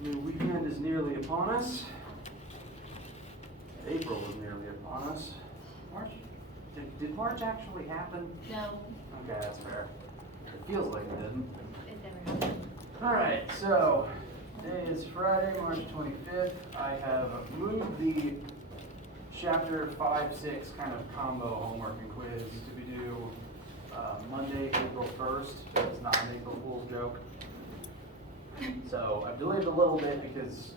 New weekend is nearly upon us. April is nearly upon us. March? Did March actually happen? No, Okay, that's fair. It feels like it didn't. it never happened. Alright, so today is Friday, March 25th. I have moved the chapter 5-6 kind of combo homework and quiz to be due Monday, April 1st. So it's not an April Fool's joke. So I've delayed a little bit because,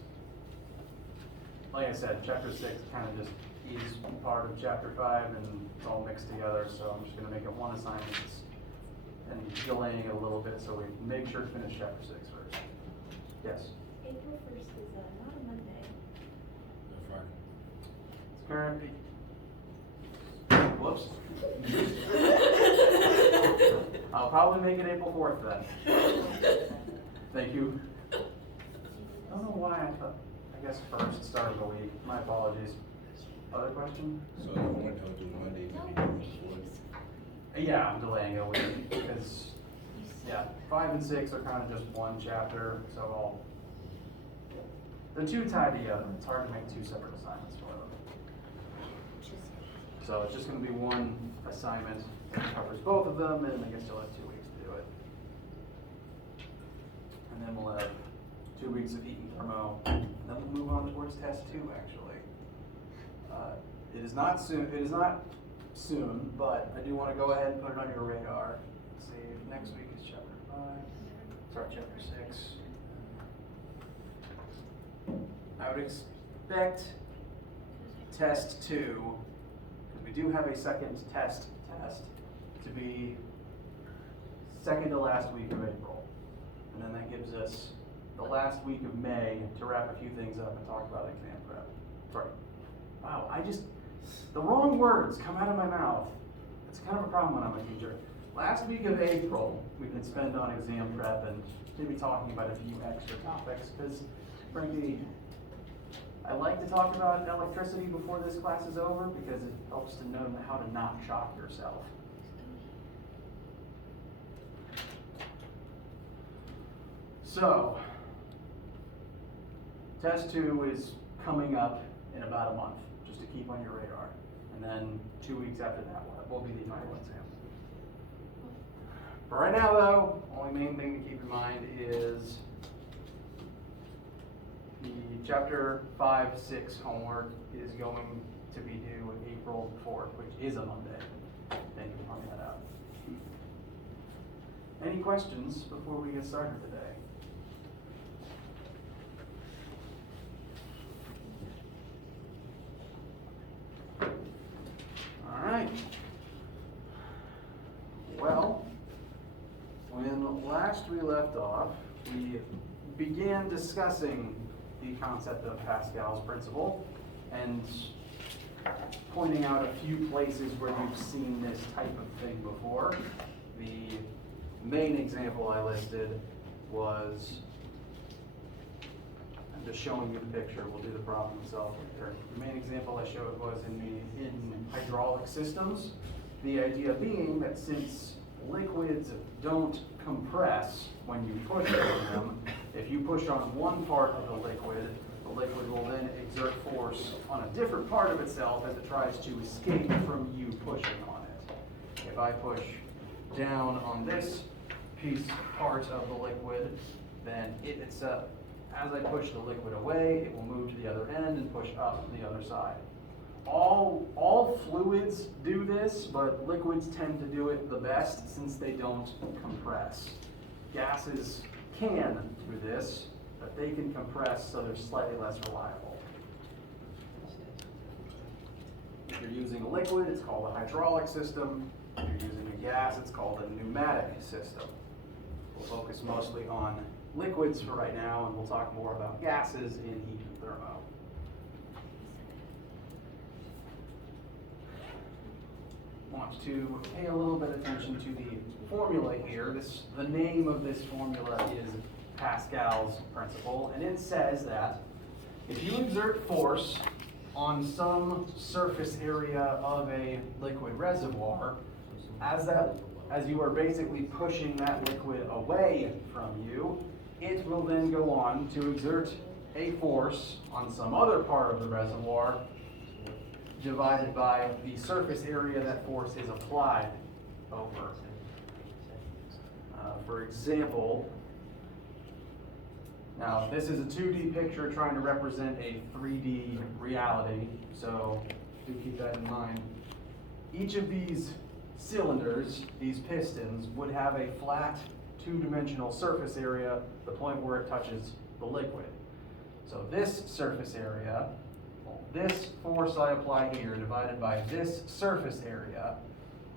like I said, chapter 6 kind of just is part of chapter 5 and it's all mixed together. So I'm just going to make it one assignment and delaying it a little bit so we make sure to finish chapter 6 first. Yes? April 1st is not a Monday. It's currently. Whoops. I'll probably make it April 4th then. Thank you. I don't know why I thought, I guess first start of the week. My apologies. Other question? So the homework comes due Monday, then you do it. Yeah, I'm delaying it a week because, yeah, 5 and 6 are kind of just one chapter, so the two tie together. It's hard to make two separate assignments for them. So it's just going to be one assignment that covers both of them, and I guess you'll have 2 weeks to do it. And then we'll have 2 weeks of Eaton Thermo, and then we'll move on towards test 2, actually. It is not soon, but I do want to go ahead and put it on your radar. Let's see, next week is chapter 5, sorry, chapter 6. I would expect test 2, because we do have a second test, to be second to last week of April. And then that gives us the last week of May to wrap a few things up and talk about exam prep. Sorry. Wow, the wrong words come out of my mouth. It's kind of a problem when I'm a teacher. Last week of April, we can spend on exam prep and maybe talking about a few extra topics, because frankly, I like to talk about electricity before this class is over because it helps to know how to not shock yourself. So, test 2 is coming up in about a month, just to keep on your radar. And then 2 weeks after that will be the final exam. For right now though, only main thing to keep in mind is the chapter 5-6 homework is going to be due April 4th, which is a Monday. Thank you for pointing that out. Any questions before we get started today? All right. Well, when last we left off, we began discussing the concept of Pascal's principle and pointing out a few places where you've seen this type of thing before. The main example I listed was, I'm just showing you the picture, we'll do the problem itself later. The main example I showed was in hydraulic systems. The idea being that since liquids don't compress when you push on them, if you push on one part of the liquid will then exert force on a different part of itself as it tries to escape from you pushing on it. If I push down on this part of the liquid, then as I push the liquid away, it will move to the other end and push up the other side. All fluids do this, but liquids tend to do it the best since they don't compress. Gases can do this, but they can compress, so they're slightly less reliable. If you're using a liquid, it's called a hydraulic system. If you're using a gas, it's called a pneumatic system. We'll focus mostly on liquids for right now, and we'll talk more about gases in heat and thermo. Want to pay a little bit of attention to the formula here. The name of this formula is Pascal's principle, and it says that if you exert force on some surface area of a liquid reservoir, as you are basically pushing that liquid away from you, it will then go on to exert a force on some other part of the reservoir divided by the surface area that force is applied over. For example, now this is a 2D picture trying to represent a 3D reality, so do keep that in mind. Each of these cylinders, these pistons, would have a flat two-dimensional surface area, the point where it touches the liquid. So this surface area, this force I apply here divided by this surface area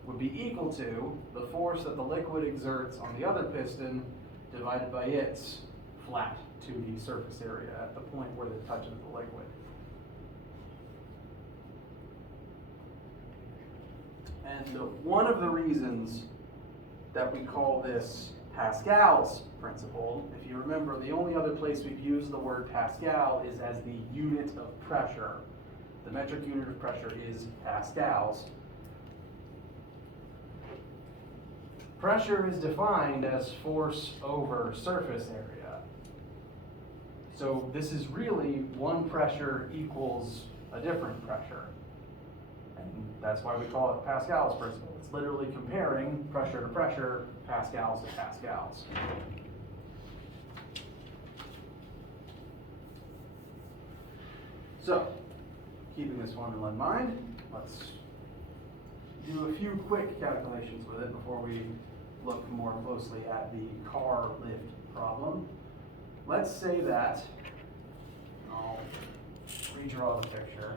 would be equal to the force that the liquid exerts on the other piston divided by its flat 2D surface area at the point where it touches the liquid. And one of the reasons that we call this Pascal's principle, if you remember, the only other place we've used the word Pascal is as the unit of pressure. The metric unit of pressure is pascals. Pressure is defined as force over surface area. So this is really one pressure equals a different pressure. And that's why we call it Pascal's principle. It's literally comparing pressure to pressure, pascals to pascals. So, keeping this formula in mind, let's do a few quick calculations with it before we look more closely at the car lift problem. Let's say that, I'll redraw the picture.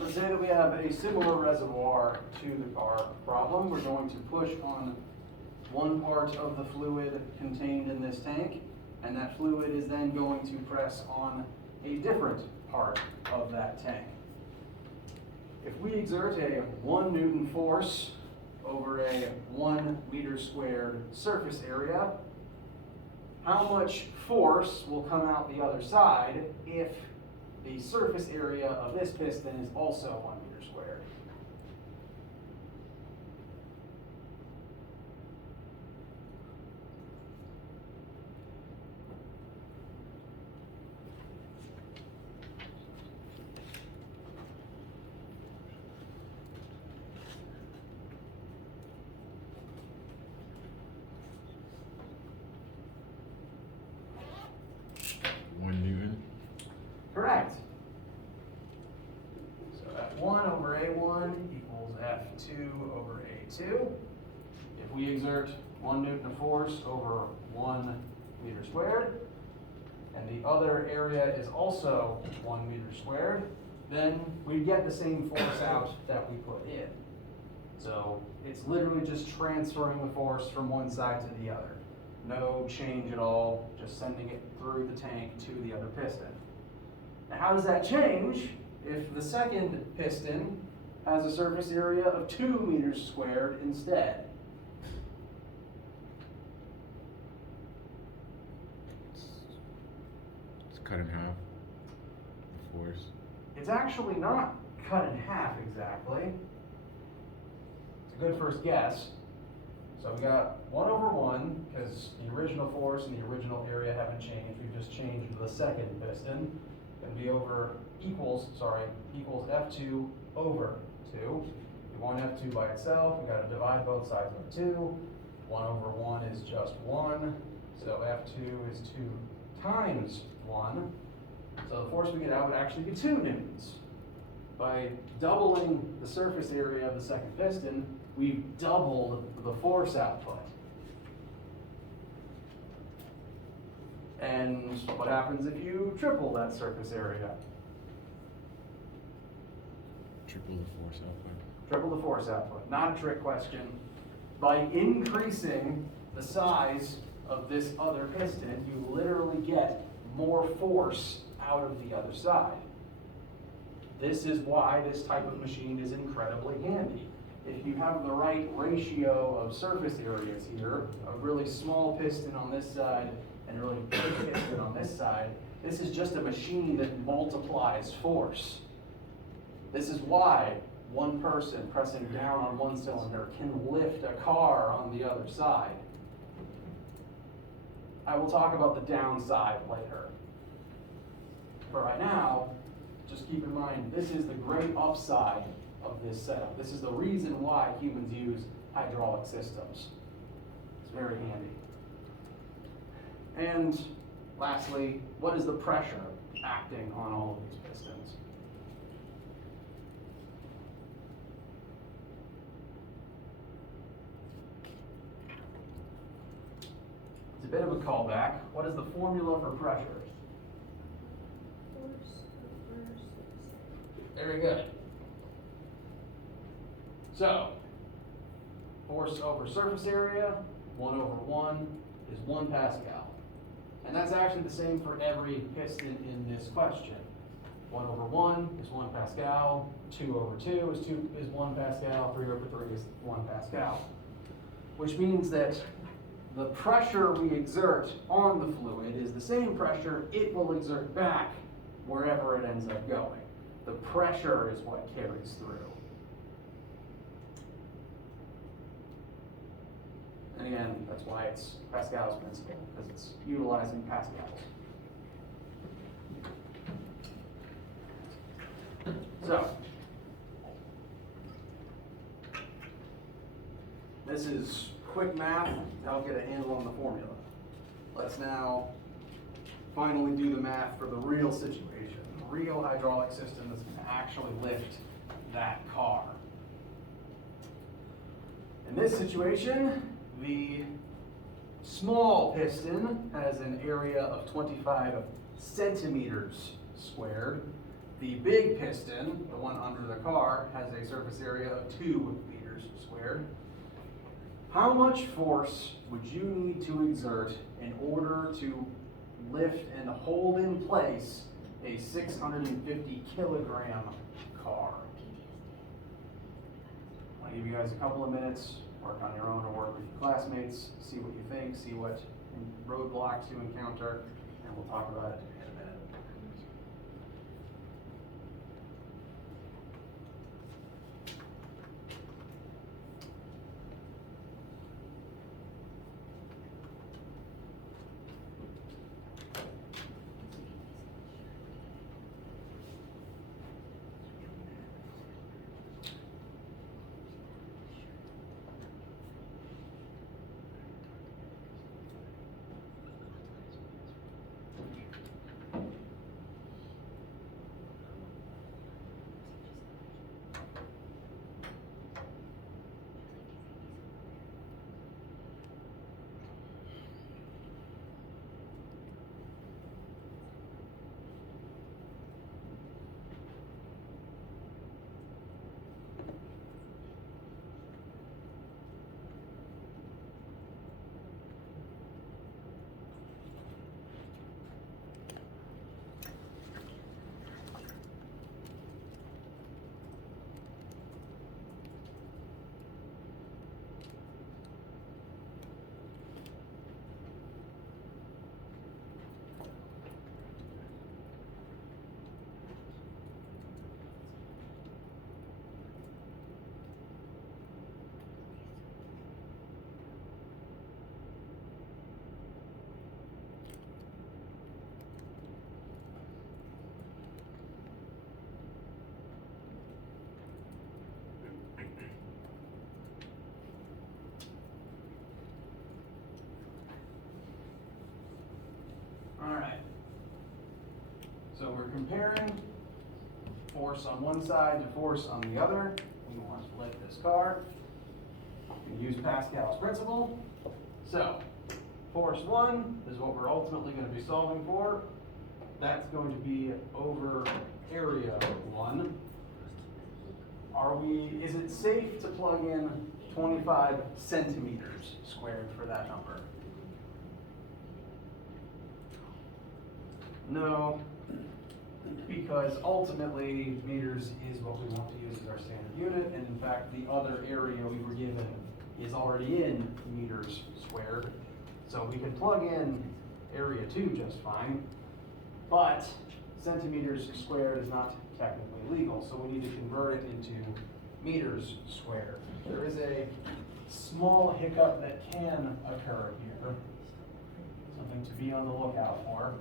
Let's say that we have a similar reservoir to the car problem. We're going to push on one part of the fluid contained in this tank, and that fluid is then going to press on a different part of that tank. If we exert a 1 Newton force over a 1 meter squared surface area, how much force will come out the other side if the surface area of this piston is also 1 meter squared? Correct. So F1 over A1 equals F2 over A2. If we exert 1 Newton of force over 1 meter squared, and the other area is also 1 meter squared, then we get the same force out that we put in. So it's literally just transferring the force from one side to the other. No change at all, just sending it through the tank to the other piston. Now, how does that change if the second piston has a surface area of 2 meters squared instead? It's cut in half, the force. It's actually not cut in half exactly. It's a good first guess. So we got 1 over 1, because the original force and the original area haven't changed. We've just changed the second piston. Going to be equals F2 over 2. We want F2 by itself. We've got to divide both sides by 2. 1 over 1 is just 1. So F2 is 2 times 1. So the force we get out would actually be 2 newtons. By doubling the surface area of the second piston, we've doubled the force output. And what happens if you triple that surface area? Triple the force output. Triple the force output. Not a trick question. By increasing the size of this other piston, you literally get more force out of the other side. This is why this type of machine is incredibly handy. if you have the right ratio of surface areas here, a really small piston on this side and a really big piston on this side, this is just a machine that multiplies force. This is why one person pressing down on one cylinder can lift a car on the other side. I will talk about the downside later. But right now, just keep in mind, this is the great upside of this setup. This is the reason why humans use hydraulic systems. It's very handy. And lastly, what is the pressure acting on all of these pistons? It's a bit of a callback. What is the formula for pressure? Force over surface. Very good. So, force over surface area, 1 over 1 is 1 Pascal. And that's actually the same for every piston in this question. 1 over 1 is 1 Pascal, 2 over 2 is 1 Pascal, 3 over 3 is 1 Pascal. Which means that the pressure we exert on the fluid is the same pressure it will exert back wherever it ends up going. The pressure is what carries through. And again, that's why it's Pascal's principle, because it's utilizing Pascal. So, this is quick math to help get a handle on the formula. Let's now finally do the math for the real situation, the real hydraulic system that's going to actually lift that car. In this situation, the small piston has an area of 25 centimeters squared. The big piston, the one under the car, has a surface area of 2 meters squared. How much force would you need to exert in order to lift and hold in place a 650 kilogram car? I'll give you guys a couple of minutes, work on your own or work with your classmates, see what you think, see what roadblocks you encounter, and we'll talk about it in a minute. Alright, so we're comparing force on one side to force on the other. We want to lift this car. We use Pascal's principle. So, force 1 is what we're ultimately going to be solving for. That's going to be over area 1. Is it safe to plug in 25 centimeters squared for that number? No. because ultimately meters is what we want to use as our standard unit, and in fact the other area we were given is already in meters squared. So we can plug in area 2 just fine, but centimeters squared is not technically legal, so we need to convert it into meters squared. There is a small hiccup that can occur here, something to be on the lookout for.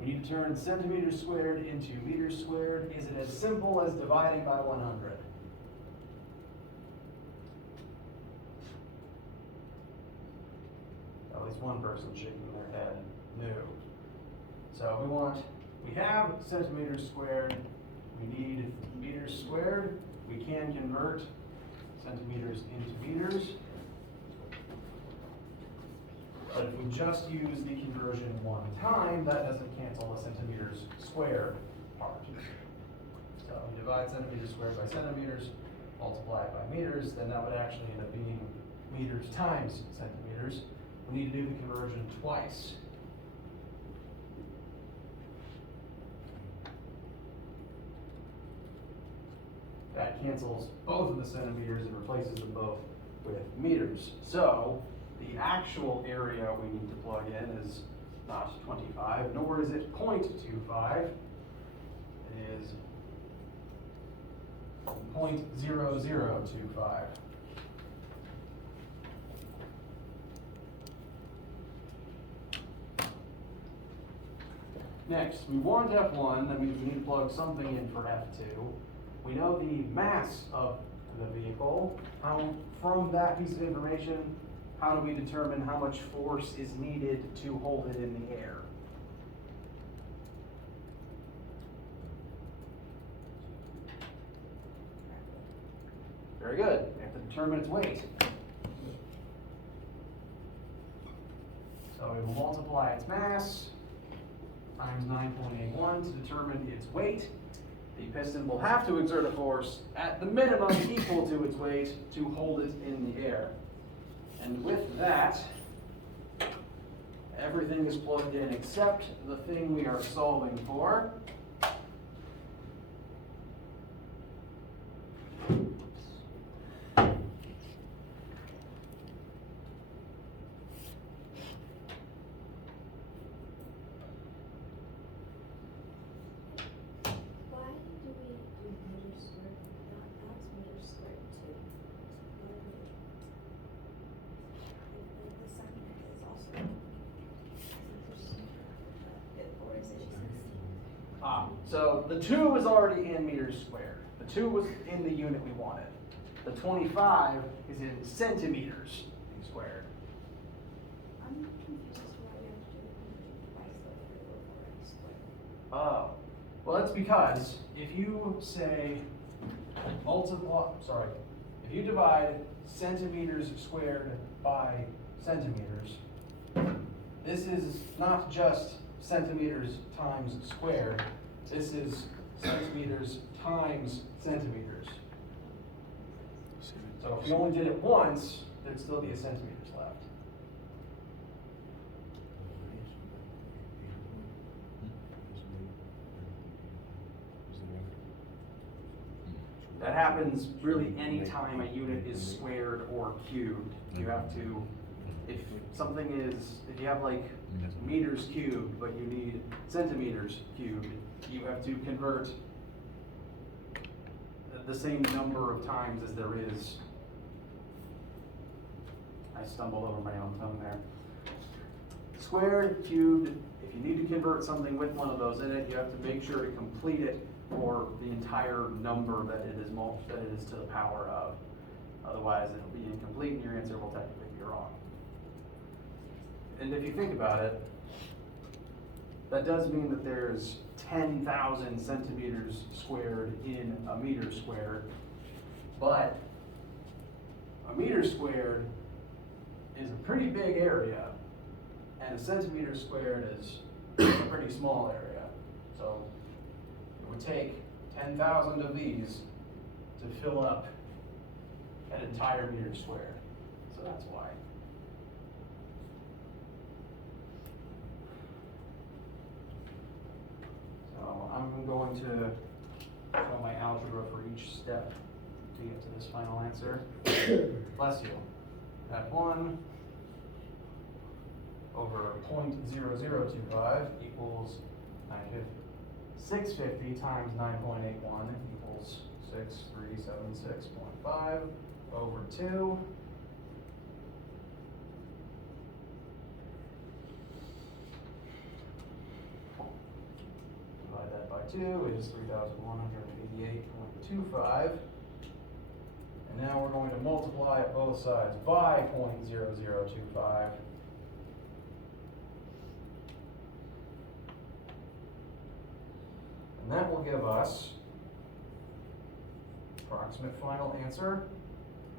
We need to turn centimeters squared into meters squared. Is it as simple as dividing by 100? At least one person shaking their head, no. So we have centimeters squared, we need meters squared. We can convert centimeters into meters. But if we just use the conversion one time, that doesn't cancel the centimeters squared part. So we divide centimeters squared by centimeters, multiply it by meters, then that would actually end up being meters times centimeters. We need to do the conversion twice. That cancels both of the centimeters and replaces them both with meters. So the actual area we need to plug in is not 25, nor is it 0.25. It is 0.0025. Next, we want F1, that means we need to plug something in for F2. We know the mass of the vehicle. From that piece of information, how do we determine how much force is needed to hold it in the air? Very good. We have to determine its weight. So we will multiply its mass times 9.81 to determine its weight. The piston will have to exert a force at the minimum equal to its weight to hold it in the air. And with that, everything is plugged in except the thing we are solving for. So the 2 was already in meters squared. The 2 was in the unit we wanted. The 25 is in centimeters squared. I'm confused why we have to do the conversion twice though for square. Oh, well that's because if you say if you divide centimeters squared by centimeters, this is not just centimeters times squared. This is centimeters times centimeters. So if you only did it once, there'd still be a centimeters left. That happens really any time a unit is squared or cubed. You have to, if you have like meters cubed, but you need centimeters cubed, you have to convert the same number of times as there is. I stumbled over my own tongue there. Squared, cubed, if you need to convert something with one of those in it, you have to make sure to complete it for the entire number that it is to the power of. Otherwise, it'll be incomplete and your answer will technically be wrong. And if you think about it, that does mean that there's 10,000 centimeters squared in a meter squared, but a meter squared is a pretty big area, and a centimeter squared is a pretty small area. So it would take 10,000 of these to fill up an entire meter squared. So that's why. So going to show my algebra for each step to get to this final answer. Bless you. At 1 over 0.0025 equals 950. 650 times 9.81 equals 6376.5 over 2. Divide that by 2 is 3,188.25. And now we're going to multiply at both sides by 0.0025. And that will give us approximate final answer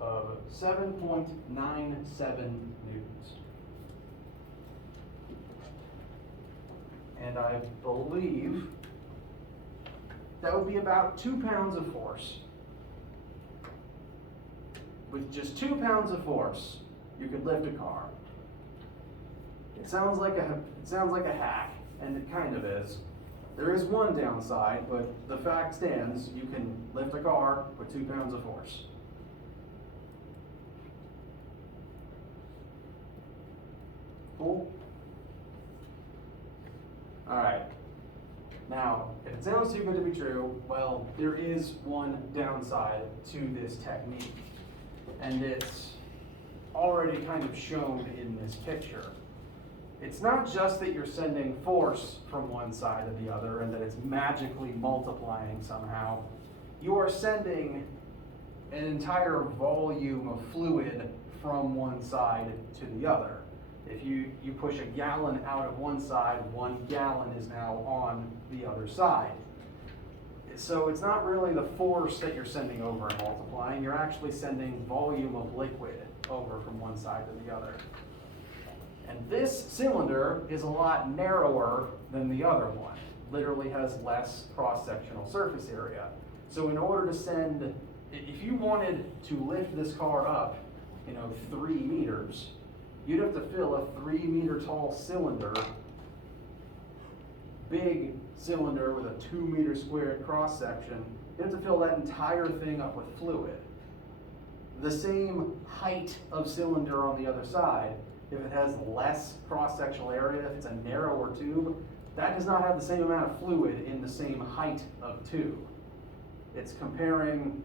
of 7.97 newtons. And I believe that would be about 2 pounds of force. With just 2 pounds of force, you could lift a car. It sounds like a hack, and it kind of is. There is one downside, but the fact stands, you can lift a car with 2 pounds of force. Cool? All right. Now, if it sounds too good to be true, well, there is one downside to this technique, and it's already kind of shown in this picture. It's not just that you're sending force from one side to the other and that it's magically multiplying somehow. You are sending an entire volume of fluid from one side to the other. If you push a gallon out of one side, 1 gallon is now on the other side. So it's not really the force that you're sending over and multiplying, you're actually sending volume of liquid over from one side to the other. And this cylinder is a lot narrower than the other one. Literally has less cross-sectional surface area. So in order to send, if you wanted to lift this car up, 3 meters, you'd have to fill a 3 meter tall cylinder, big cylinder with a 2 meter squared cross section. You have to fill that entire thing up with fluid. The same height of cylinder on the other side, if it has less cross-sectional area, if it's a narrower tube, that does not have the same amount of fluid in the same height of tube. It's comparing,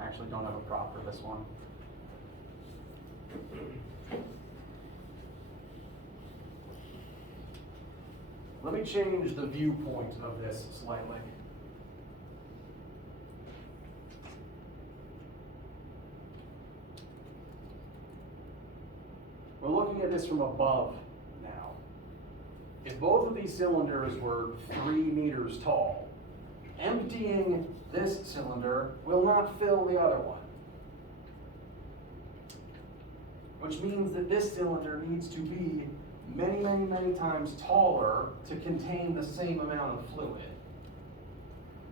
I actually don't have a prop for this one. Let me change the viewpoint of this slightly. We're looking at this from above now. If both of these cylinders were 3 meters tall, emptying this cylinder will not fill the other one. Which means that this cylinder needs to be many, many, many times taller to contain the same amount of fluid.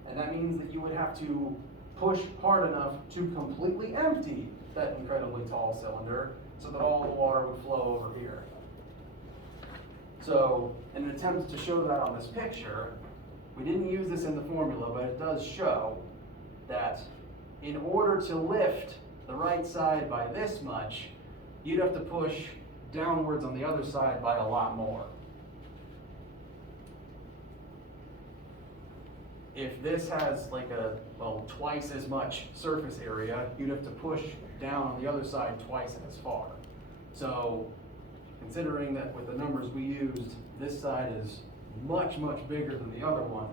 And that means that you would have to push hard enough to completely empty that incredibly tall cylinder so that all the water would flow over here. So, in an attempt to show that on this picture, we didn't use this in the formula, but it does show that in order to lift the right side by this much, you'd have to push downwards on the other side by a lot more. If this has twice as much surface area, you'd have to push down on the other side twice as far. So, considering that with the numbers we used, this side is much, much bigger than the other one,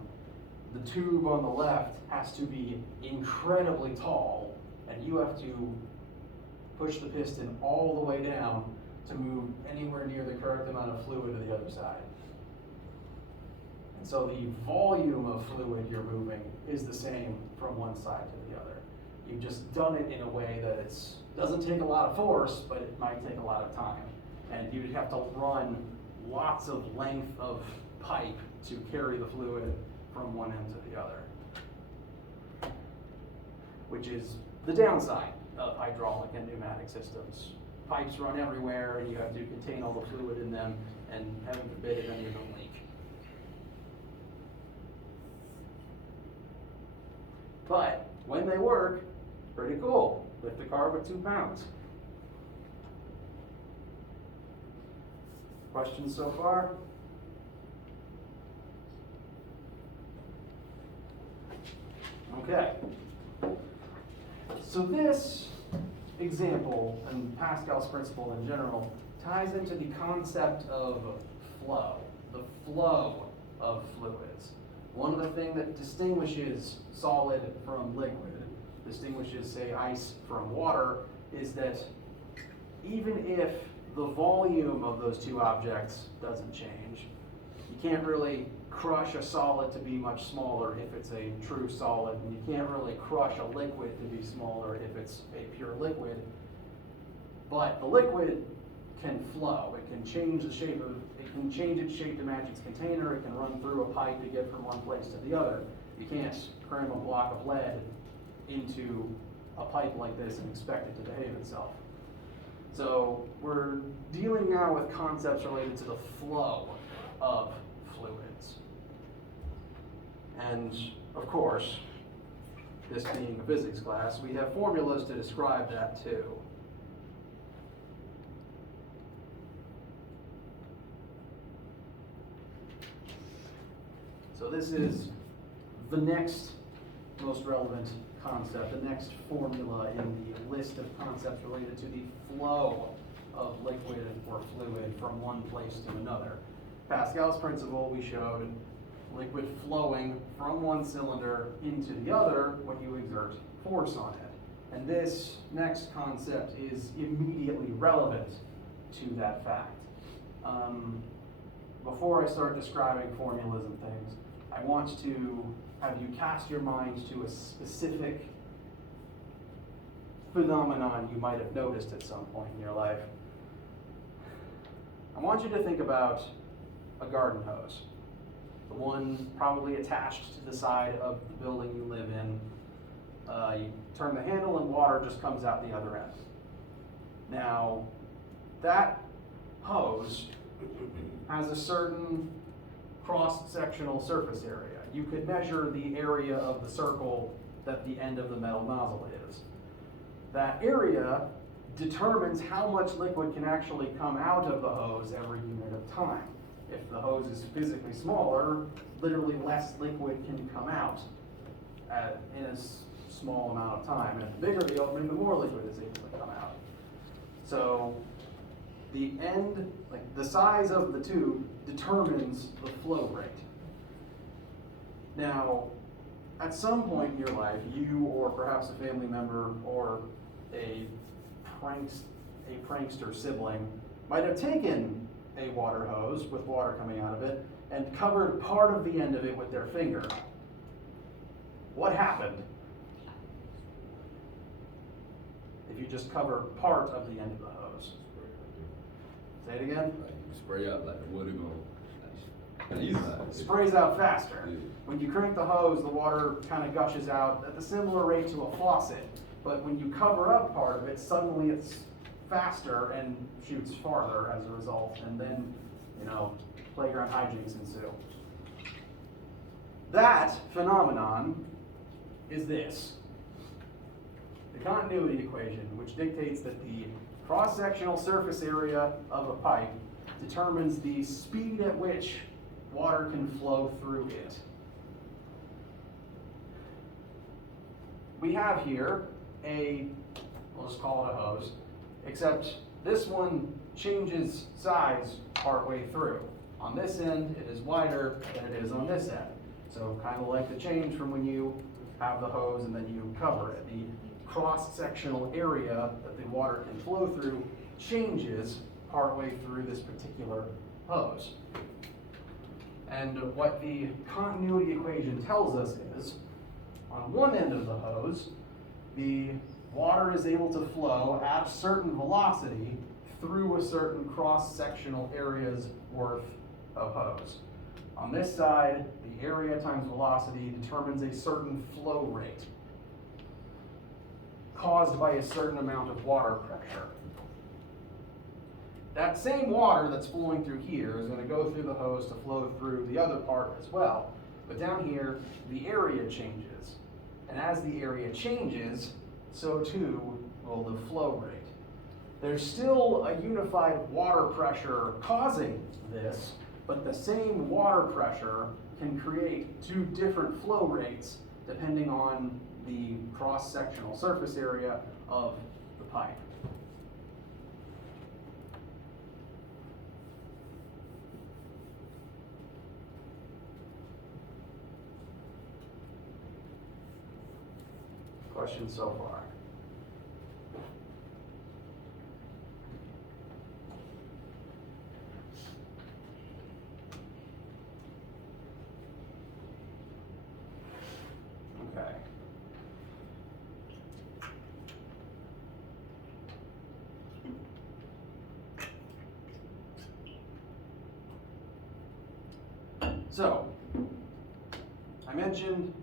the tube on the left has to be incredibly tall, and you have to push the piston all the way down to move anywhere near the correct amount of fluid to the other side. And so the volume of fluid you're moving is the same from one side to the other. You've just done it in a way that it doesn't take a lot of force, but it might take a lot of time. And you'd have to run lots of length of pipe to carry the fluid from one end to the other, which is the downside of hydraulic and pneumatic systems. pipes run everywhere and you have to contain all the fluid in them, and heaven forbid if any of them leak. But when they work, pretty cool. Lift a car with 2 pounds. Questions so far? Okay. So this example, and Pascal's principle in general, ties into the concept of flow, the flow of fluids. One of the things that distinguishes solid from liquid, distinguishes, say, ice from water, is that even if the volume of those two objects doesn't change, you can't really crush a solid to be much smaller if it's a true solid, and you can't really crush a liquid to be smaller if it's a pure liquid. But the liquid can flow. It can change the shape of, it can change its shape to match its container. It can run through a pipe to get from one place to the other. You can't cram a block of lead into a pipe like this and expect it to behave itself. So we're dealing now with concepts related to the flow of fluids. And of course, this being a physics class, we have formulas to describe that too. So this is the next most relevant concept, the next formula in the list of concepts related to the flow of liquid or fluid from one place to another. Pascal's principle, we showed liquid flowing from one cylinder into the other when you exert force on it. And this next concept is immediately relevant to that fact. Before I start describing formulas and things, I want to have you cast your mind to a specific phenomenon you might have noticed at some point in your life. I want you to think about a garden hose, the one probably attached to the side of the building you live in. You turn the handle and water just comes out the other end. Now, that hose has a certain cross-sectional surface area. You could measure the area of the circle that the end of the metal nozzle is. That area determines how much liquid can actually come out of the hose every unit of time. If the hose is physically smaller, literally less liquid can come out in a small amount of time. And the bigger the opening, the more liquid is able to come out. So the end, like the size of the tube, determines the flow rate. Now, at some point in your life, you or perhaps a family member or a prankster sibling might have taken a water hose with water coming out of it and covered part of the end of it with their finger. What happened if you just cover part of the end of the hose? Say it again. Like you spray out like the water Sprays out faster. Yeah. When you crank the hose, the water kind of gushes out at the similar rate to a faucet. But when you cover up part of it, suddenly it's faster and shoots farther as a result. And then, playground hijinks ensue. That phenomenon is this. The continuity equation, which dictates that the cross-sectional surface area of a pipe determines the speed at which water can flow through it. We have here we'll just call it a hose, except this one changes size partway through. On this end, it is wider than it is on this end. So kind of like the change from when you have the hose and then you cover it. The cross-sectional area that the water can flow through changes partway through this particular hose. And what the continuity equation tells us is, on one end of the hose, the water is able to flow at a certain velocity through a certain cross-sectional area's worth of hose. On this side, the area times velocity determines a certain flow rate caused by a certain amount of water pressure. that same water that's flowing through here is going to go through the hose to flow through the other part as well. But down here, the area changes. And as the area changes, so too will the flow rate. There's still a unified water pressure causing this, but the same water pressure can create two different flow rates depending on the cross-sectional surface area of the pipe. Questions so far? Okay. So, I mentioned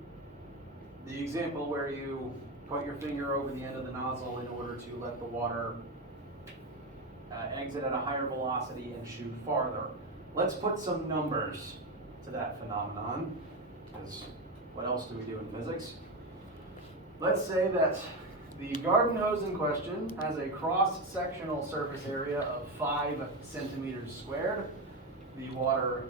the example where you put your finger over the end of the nozzle in order to let the water exit at a higher velocity and shoot farther. Let's put some numbers to that phenomenon, because what else do we do in physics? Let's say that the garden hose in question has a cross-sectional surface area of 5 centimeters squared. The water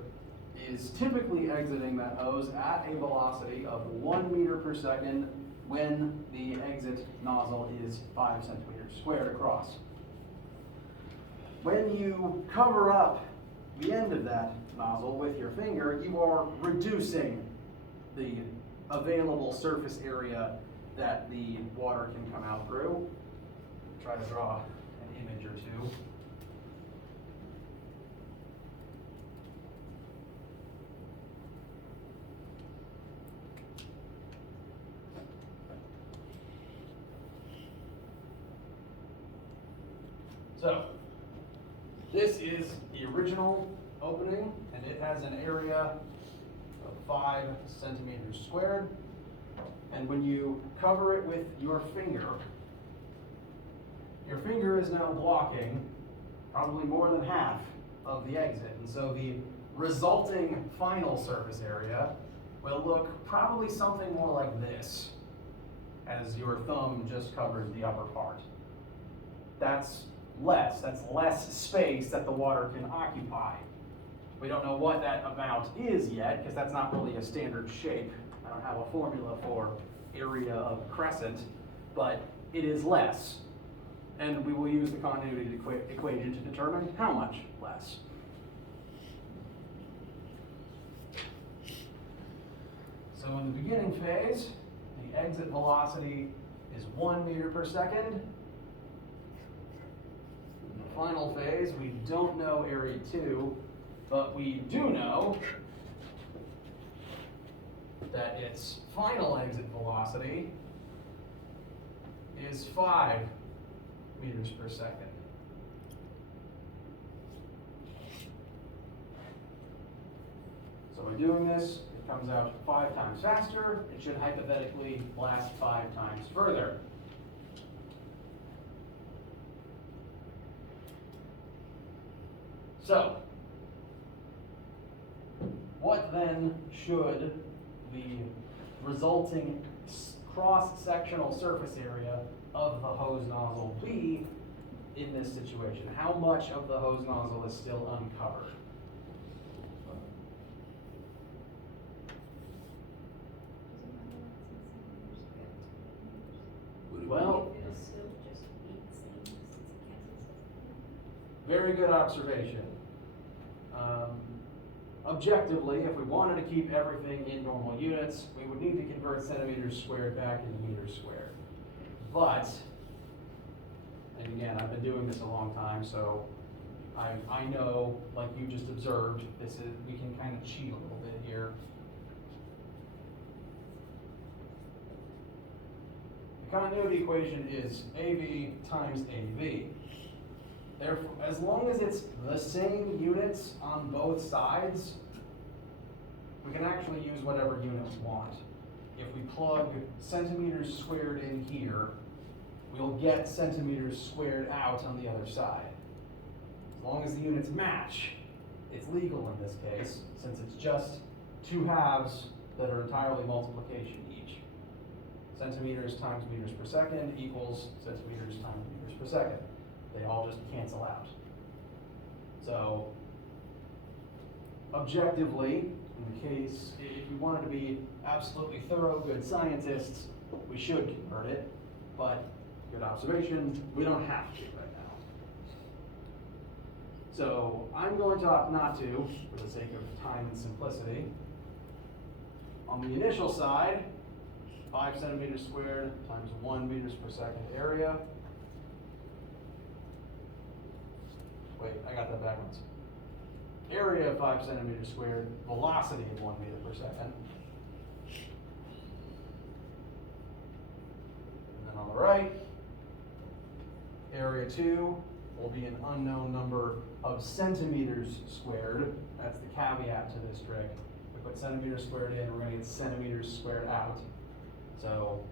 is typically exiting that hose at a velocity of 1 meter per second when the exit nozzle is 5 centimeters squared across. When you cover up the end of that nozzle with your finger, you are reducing the available surface area that the water can come out through. Try to draw an image or two. So, this is the original opening, and it has an area of 5 centimeters squared. And when you cover it with your finger is now blocking probably more than half of the exit. And so the resulting final surface area will look probably something more like this, as your thumb just covers the upper part. That's less space that the water can occupy. We don't know what that amount is yet, because that's not really a standard shape. I don't have a formula for area of a crescent, but it is less. And we will use the continuity equation to determine how much less. So in the beginning phase, the exit velocity is 1 meter per second. In the final phase, we don't know area 2, but we do know that its final exit velocity is 5 meters per second. So by doing this, it comes out 5 times faster. It should hypothetically last 5 times further. So, what then should the resulting cross-sectional surface area of the hose nozzle be in this situation? How much of the hose nozzle is still uncovered? Well, It'll still just be the same since it cancels. very good observation. Objectively, if we wanted to keep everything in normal units, we would need to convert centimeters squared back into meters squared. But, and again, I've been doing this a long time, so I know, like you just observed, we can kind of cheat a little bit here. The continuity equation is AV times AV. Therefore, as long as it's the same units on both sides, we can actually use whatever unit we want. If we plug centimeters squared in here, we'll get centimeters squared out on the other side. As long as the units match, it's legal in this case, since it's just two halves that are entirely multiplication each. Centimeters times meters per second equals centimeters times meters per second. They all just cancel out. So, objectively, in the case, if you wanted to be absolutely thorough, good scientists, we should convert it, but good observation, we don't have to right now. So, I'm going to opt not to, for the sake of time and simplicity. On the initial side, 5 centimeters squared times 1 meters per second area. Wait, I got that backwards. Area of 5 centimeters squared, velocity of 1 meter per second. And then on the right, area 2 will be an unknown number of centimeters squared. That's the caveat to this trick. We put centimeters squared in, we're going to get centimeters squared out. So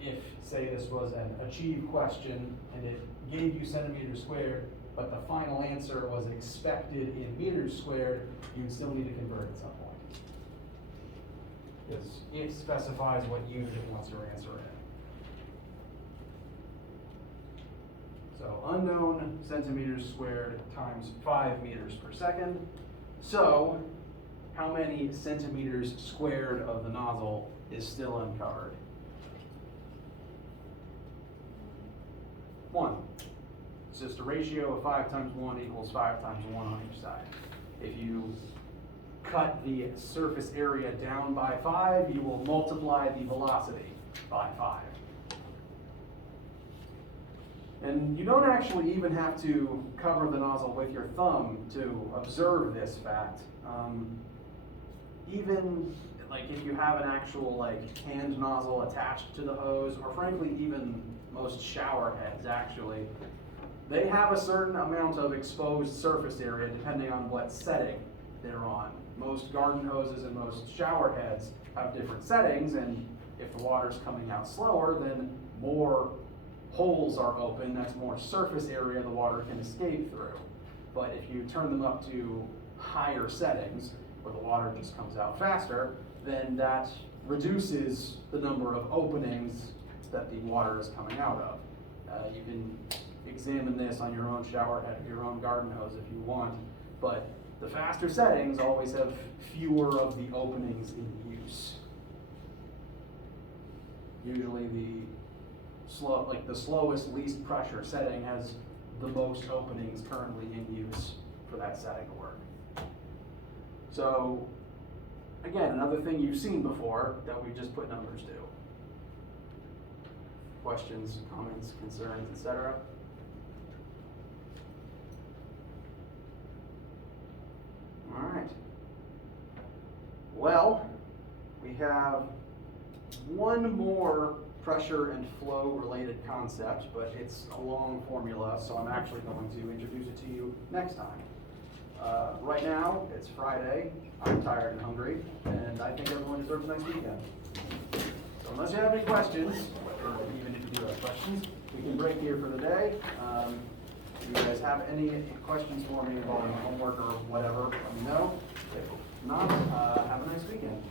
if, say, this was an achieve question and it gave you centimeters squared, but the final answer was expected in meters squared, you'd still need to convert at some point. Because it specifies what unit it wants your answer in. So unknown centimeters squared times 5 meters per second. So how many centimeters squared of the nozzle is still uncovered? 1. It's just a ratio of 5 times 1 equals 5 times 1 on each side. If you cut the surface area down by 5, you will multiply the velocity by 5. And you don't actually even have to cover the nozzle with your thumb to observe this fact. Even like if you have an actual like hand nozzle attached to the hose, or frankly even most shower heads actually, they have a certain amount of exposed surface area depending on what setting they're on. Most garden hoses and most shower heads have different settings, and if the water's coming out slower, then more holes are open, that's more surface area the water can escape through. But if you turn them up to higher settings, where the water just comes out faster, then that reduces the number of openings that the water is coming out of. You can examine this on your own shower head, your own garden hose if you want, but the faster settings always have fewer of the openings in use. Usually the slowest, least pressure setting has the most openings currently in use for that setting to work. So, again, another thing you've seen before that we just put numbers to. Questions, comments, concerns, etc.? All right. Well, we have one more pressure and flow related concept, but it's a long formula, so I'm actually going to introduce it to you next time. Right now, it's Friday, I'm tired and hungry, and I think everyone deserves a nice weekend. So unless you have any questions, or even if you do have questions, we can break here for the day. If you guys have any questions for me involving homework or whatever, let me know. If not, have a nice weekend.